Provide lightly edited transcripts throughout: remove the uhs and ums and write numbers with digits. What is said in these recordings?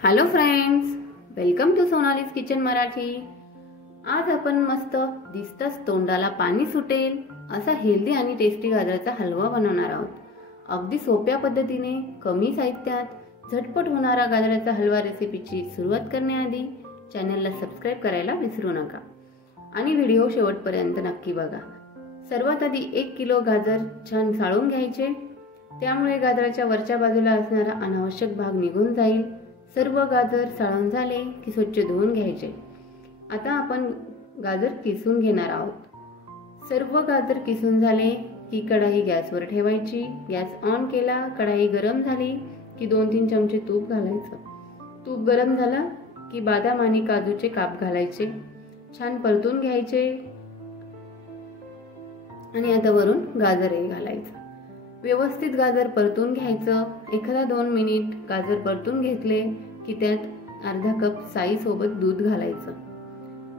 Hello friends, welcome to Sonali's kitchen Marathi. आज आपण मस्त दिसताच तोंडाला पाणी सुटेल असा हेल्दी आणि टेस्टी गाजराचा हलवा बनवणार आहोत। अगदी सोप्या पद्धतीने कमी साहित्यात झटपट होणारा गाजराचा हलवा रेसिपीची सुरुवात करण्याआधी चॅनलला सबस्क्राइब करायला विसरू नका आणि व्हिडिओ शेवटपर्यंत नक्की बघा। सर्वात आधी 1 किलो गाजर छान साळून घ्यायचे, त्यामुळे गाजराच्या वरच्या बाजूला असणारा अनावश्यक भाग निघून जाईल। सर्व गाजर साळून झाले की स्वच्छ धुवून घ्यायचे। आता आपण गाजर किसून घेणार आहोत। सर्व गाजर किसून झाले की कढई गॅसवर ठेवायची। गॅस ऑन केला, कढई गरम झाली की 2-3 चमचे तूप घालायचं। तूप गरम झालं की बदाम आणि काजूचे काप घालायचे, छान परतून घ्यायचे आणि आता वरून गाजरही घालायचं। व्यवस्थित गाजर परतून घ्यायचं। 1-2 मिनिट गाजर परतून घेतले की त्यात अर्धा कप साई सोबत दूध घालायचं,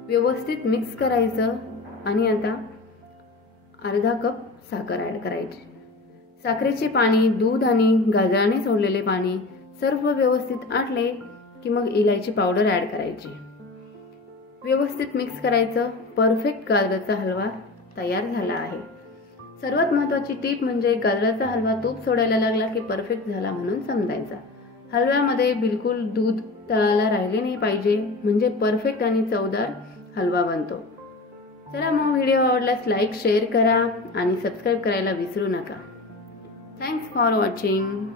व्यवस्थित मिक्स करायचं आणि आता अर्धा कप साखर ऍड करायची। साखरेचे पाणी, दूध आणि गाजराने सोडलेले पाणी सर्व व्यवस्थित आटले की मग इलायची पावडर ऍड करायची। व्यवस्थित मिक्स करायचं। परफेक्ट गाजराचा हलवा तयार झाला आहे। सर्वात महत्त्वाची टीप म्हणजे गाजराचा हलवा तूप सोडायला लागला की परफेक्ट झाला म्हणून समजायचा। हलव्यामध्ये बिलकुल दूध तळाला राहिले नाही पाहिजे, म्हणजे परफेक्ट आणि चवदार हलवा बनतो। चला मग व्हिडिओ आवडल्यास लाईक, शेअर करा आणि सबस्क्राइब करायला विसरू नका। Thanks for watching.